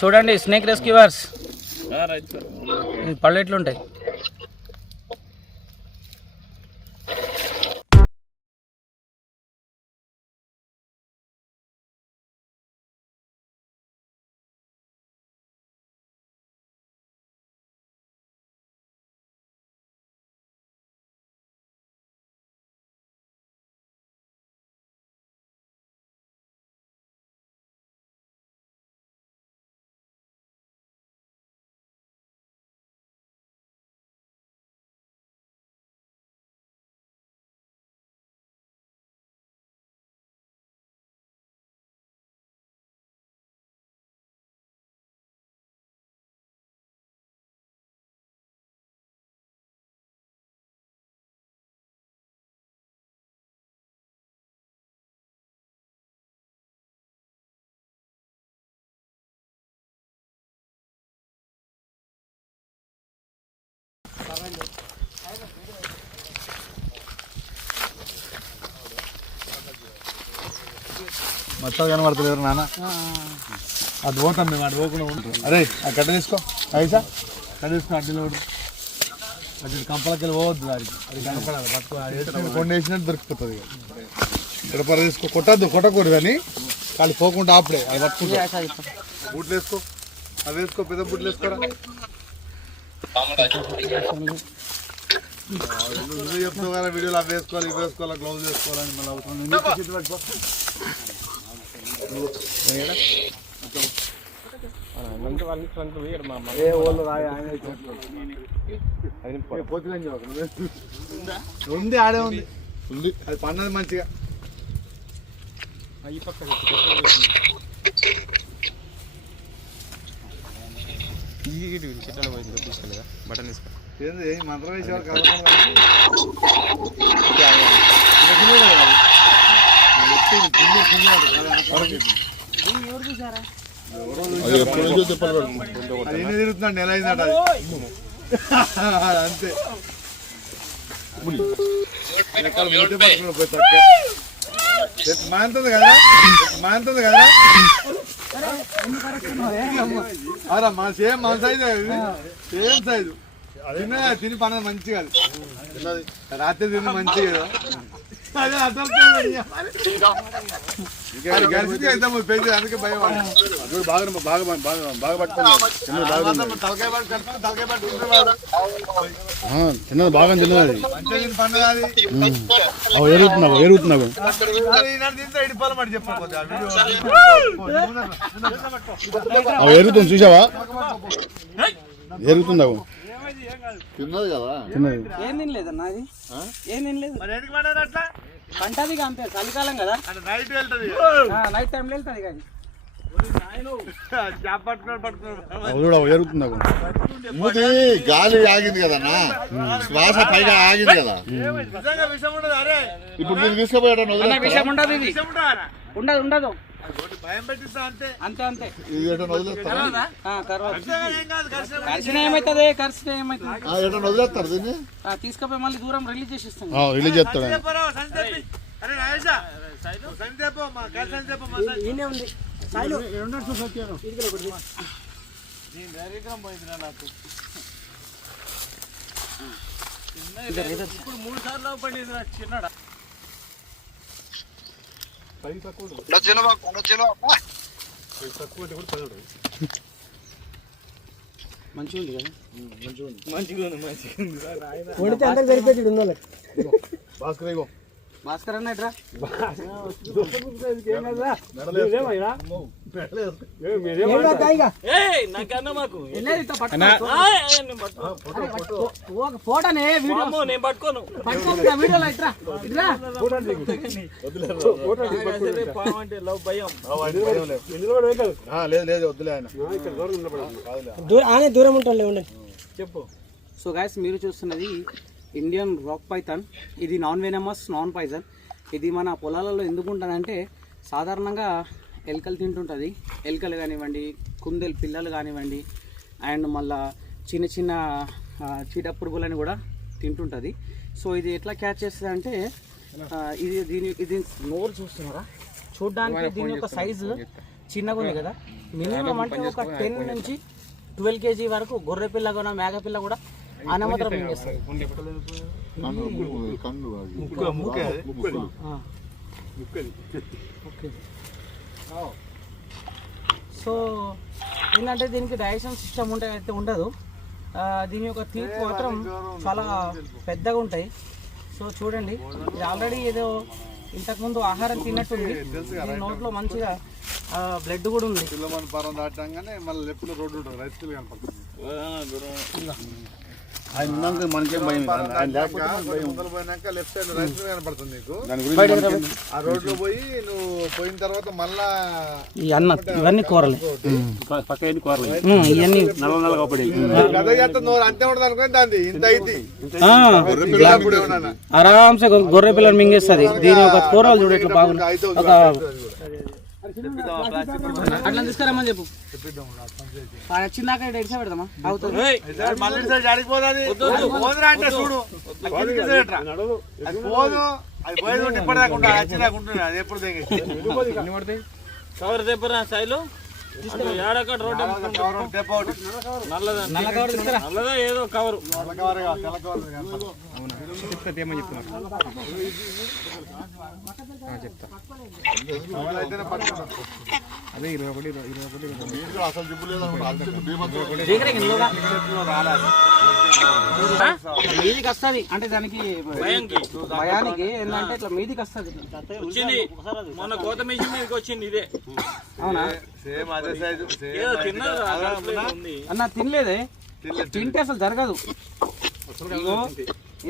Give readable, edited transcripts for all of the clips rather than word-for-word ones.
చూడండి snake rescuers పళ్ళు ఎట్లుంటాయి. మొత్తం కనబడతలేరు నాన్న. అది పోతాం మేము, అటు పోకుండా ఉంటాం. అరే ఆ కట్ట తీసుకో, ఐసా కట్ట తీసుకో. అడ్డీలో అటు కంపలకెళ్ళి పోవద్దు, దానికి అది కనపడాలి. పట్టుకో, కొండ వేసినట్టు దొరికిపోతుంది. ఇక్కడ పర తీసుకో, కొట్టకూడదు కానీ కాళ్ళు పోకుండా ఆపడే. అది పట్టుకుంటా. బూట్లు వేసుకో, అవి వేసుకో, పెద్ద బూట్లు వేసుకోరా. నువ్వు చెప్తావు కదా వీడియోలో అవి వేసుకోవాలి, ఇవి వేసుకోవాలి, గ్లౌజ్ వేసుకోవాలని. మళ్ళీ అవసరం ఉంది, ఆడే ఉంది ఉంది. అది పండదు మంచిగా. బటన్ ఏంది మంత్రం వేసేవారు కలపడం. అది తిరుగుతున్నాడు, నెల అయిందట అది అంతే. మాంతుంది కదా, మాంతుంది కదా. అరా మా సేమ్ మన సైజు, సేమ్ సైజు. తిని పన్నది మంచిగా, రాత్రి తిని మంచిగా. అదే అర్థం అందుకే భయం. తిన్నది బాగా తిన్నది. ఎరుగుతుంది చూసావా, ఎరుగుతుంది. తిన్నది కదా, ఏం తినలేదన్నా, అది ఏం తినలేదు. పంటది అంతే, చలికాలం కదా, నైట్ వెళ్తుంది, నైట్ టైంలో వెళ్తుంది. కానీ మూతి గాలి ఆగింది కదన్నా, శ్వాస పైగా ఆగింది కదా. ఇప్పుడు దీన్ని తీసుకుపోయాడు. విషయం ఉండదు, ఇది ఉండదు, ఉండదు. అంతే అంతే. కరిసిన ఏమైతుంది, కరిసిన ఏమైతుంది వదిలేస్తారు దీన్ని, తీసుకుపోయి మళ్ళీ దూరం రిలీజ్ చేసిస్తాం. రిలీజ్ చేస్తాడు. ఇప్పుడు 3 సార్లు పడింది చిన్నడా. మంచిగా ఉంది కదా, మంచిగా ఉంది. భాస్కర్ అన్న ఎట్రా ఫోటోనే నేను పట్టుకోను, వీడియోలో ఇట్రా ఇట్రా. ఆయన దూరం ఉంటాడు. చెప్పు. సో గైస్, మీరు చూస్తున్నది ఇండియన్ రాక్ పైథాన్. ఇది నాన్ వెనమస్, నాన్ పాయిజన్. ఇది మన పొలాలలో ఎందుకు ఉంటుందంటే, సాధారణంగా ఎలుకలు తింటుంటుంది. ఎలుకలు కానివ్వండి, కుందేలు పిల్లలు కానివ్వండి, అండ్ మళ్ళా చిన్న చిన్న చీట పురుగులని కూడా తింటుంటుంది. సో ఇది ఎట్లా క్యాచ్ చేస్తుంది అంటే, ఇది నోరు చూస్తున్నారా, చూడడానికి దీని యొక్క సైజు చిన్నగా ఉంది కదా. మినిమం అంటే ఒక 10 నుంచి 12 kg వరకు గొర్రె పిల్ల కూడా మేక పిల్ల కూడా అనమాత్రం మింగేస్తుంది. ఓకే, సో ఏంటంటే దీనికి డైజెషన్ సిస్టమ్ అయితే ఉండదు. దీని యొక్క టీత్ మాత్రం చాలా పెద్దగా ఉంటాయి. సో చూడండి, ఇది ఆల్రెడీ ఏదో ఇంతకుముందు ఆహారం తిన్నట్టుంది. దీని నోట్లో మంచిగా బ్లడ్ కూడా ఉంది. ఆయన ఉన్నాక మనకేం భయం లేదు. ఆయన లేకపోతే పోయినాక లెఫ్ట్ సైడ్ రైట్ సైడ్ కనపడుతుంది నీకు. ఆ రోడ్ లో పోయి నువ్వు పోయిన తర్వాత మళ్ళా ఈ అన్న ఇవన్నీ కూరలు ఇవన్నీ అంతే ఉండదు అనుకుంటే ఇంత అయింది. ఆరాంసే గొర్రె పిల్లని మింగేస్తుంది. దీని ఒక కూరలు చూడ ఇట్లా బాగుంది. అట్లా తీసుకురామని చెప్పు. వచ్చిందాక ఎడిసా పెడదామా అవుతుంది. కవర్ తెప్పరా శైలు ఏడక్కడ రోడ్ నల్లదా ఏదో కవరు చెప్తా. అదే 21 మీదికి వస్తుంది అంటే దానికి భయానికి ఏంటంటే ఇట్లా మీదికి వస్తుంది. వచ్చింది మొన్న కోత మిషన్ మీదకి వచ్చింది ఇదే. అవునా? అన్న తినలేదే, తింటే అసలు జరగదు.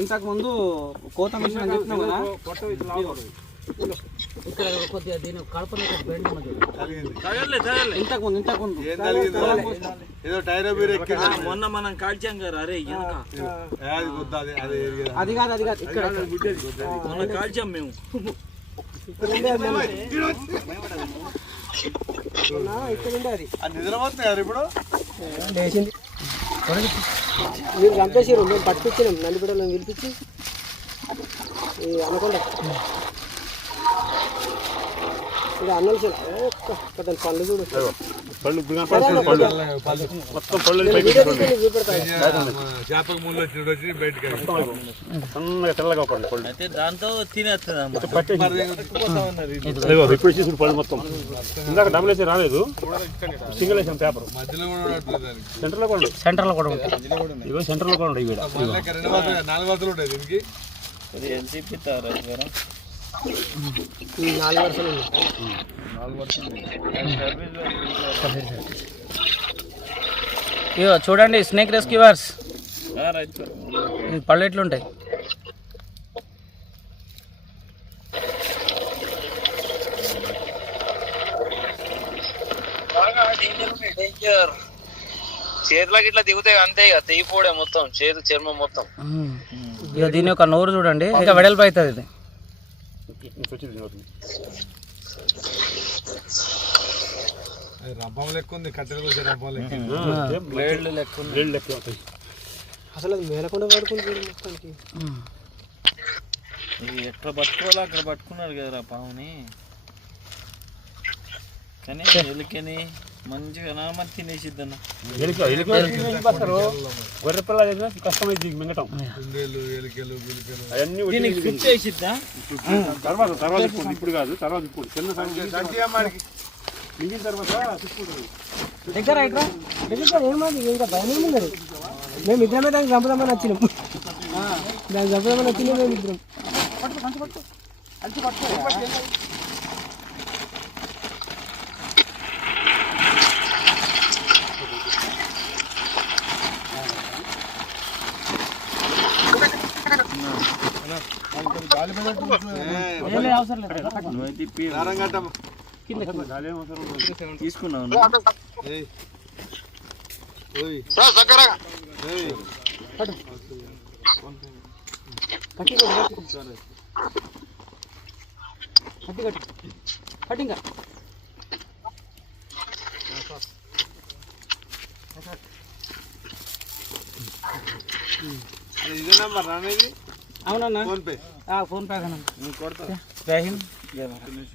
ఇంతకు ముందు కోత మిషన్ అని చెప్తున్నాం కదా, ఇక్కడ కొద్దిగా దీని కడప ఇంతకు ముందు మొన్న మనం కాల్చాం కదా. అరే అది కాదు ఇక్కడ మొన్న కాల్చాం మేము. నిద్రపోతున్నారు ఇప్పుడు. మీరు చంపేసారు, మేము పట్టుకొచ్చినాం నల్లిబిడ్డలో పిలిపించి అనకుండా ఇది అన్నం పళ్ళు చూడు అయితే దాంతో తినేస్తుంది. పళ్ళు మొత్తం ఇందాక డబుల్ వేసి రాలేదు, సింగిల్ వేసాం పేపర్. సెంటర్ లో కూడా ఉంటాయి. ఇగో సెంటర్ లో కూడా ఉంటాయి. ఇగో చూడండి స్నేక్ రెస్క్యూవర్స్ పళ్ళు ఎట్లుంటాయి. చేతులకి ఇట్లా దిగుతాయి అంతే, ఇక తెగిపోవడే మొత్తం చేతు చర్మం మొత్తం. ఇక దీని యొక్క నోరు చూడండి, ఇంకా వెడల్పు అవుతుంది. ఇది రబ్బం లెక్క ఉంది, కట్టెలు వచ్చే రబ్బం లెక్క. అసలు అది మేలకుండా పడుకుంటుంది మొత్తానికి. ఎక్కడ పట్టుకోవాలో అక్కడ పట్టుకున్నారు కదరా పావుని. కానీ ఎలికని మంచిగా మరి తినేసిద్దన్న. గొర్రె పిల్ల కష్టమైంది మింగటం. దీనికి ఫిట్ చేసిద్దా తర్వాత ఇప్పుడు కాదు, తర్వాత ఇప్పుడు చిన్న మింగిన తర్వాత దగ్గర ఏమది ఇంకా భయం ఏముంది. మేము ఇద్దరమే దానికి చంపుదామని వచ్చినాం, దానికి చంపుదామని వచ్చినాం మేము ఇద్దరం. అవసరం లేదు తీసుకున్నాను. కటింగ్ ఇదే నంబర్ అనేది. అవునన్నా ఫోన్ పే ఫోన్ పే కన్నా జై హింద్ జై భారత్.